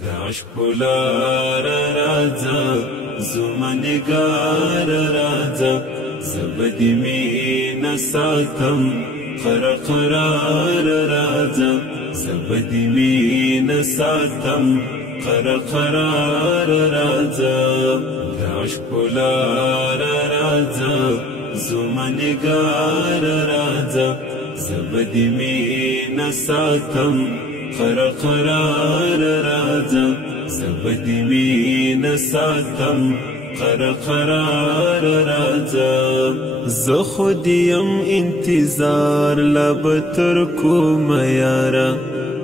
عشق لار راځه زما نگار راځه زبدی مینه ساتم قرار راځه زبدی مینه ساتم قرار راځه عشق لار راځه زما نگار راځه زبدی مینه ساتم قرار راځه زبدی مینه ساتم قرار راځه زه خود یم انتظار لب تر کوم یاره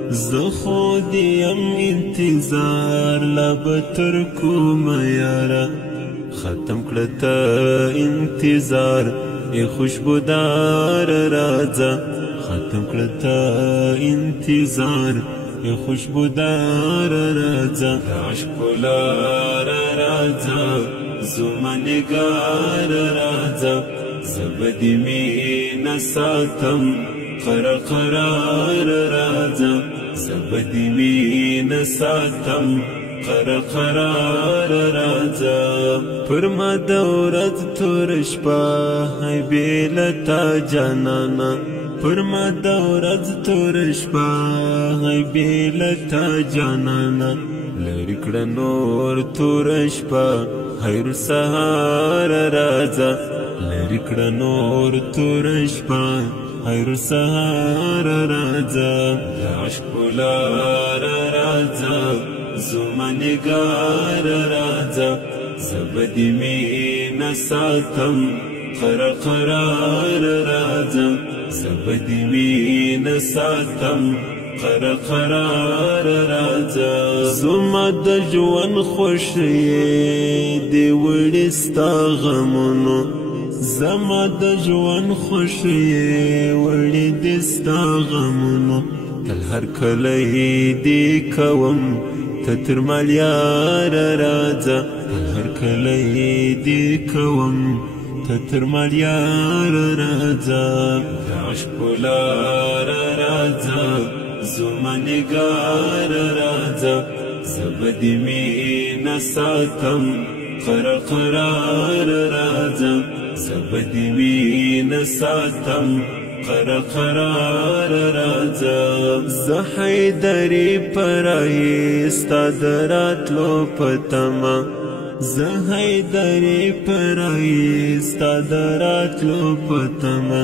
زه خود یم انتظار لب تر کوم یاره ختم کړه ته انتظار ای خوشبودار راځه ختم کړه ته انتظار ای خوشبودار راځه عشق لار راځه زما نگار راځه زبدی مینه ساتم قرار راځه زبدی مینه ساتم قرار راځه پر ما د ورځ تور شپه هی بېلتا جانانه پر ما د ورځ تور شپه هی بېلتا جانانه لرې کړه نور تور شپه هیر سهار راځه لرې کړه نور تور شپه هیر سهار راځه عشق لار راځه زما نگار راځه زبدی مینه ساتم قرار راځه زبدی مینه ساتم قرار راځه زما د ژوند خوښي دی وړي ستا غمونو زما د ژوند خوښي وړي دی ستا غمونو تل هر کله دی کوم ته تر مالیار راځه تل هر کله دی کوم ته تر مالیار راځه عشق لار راځه زما نگار راځه زبدی مینه ساتم قرار راځه زبدی مینه ساتم قرار راځه زه حیدرې پرای ستا د راتلو په تمه زه حیدرې پرای ستا د راتلو په تمه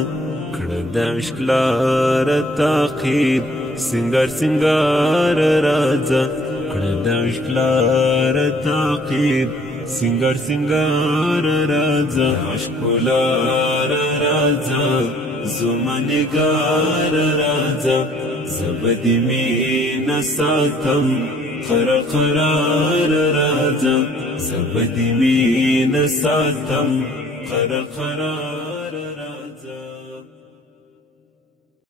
کړه د عشق لاره تعقیب سنگار سنگار راځه کړه د عشق لاره تعقیب سنگار سنگار راځه عشق لاره راځه زما نگار راځه زبدی مینه ساتم قرار راځه زبدی مینه ساتم قرار راځه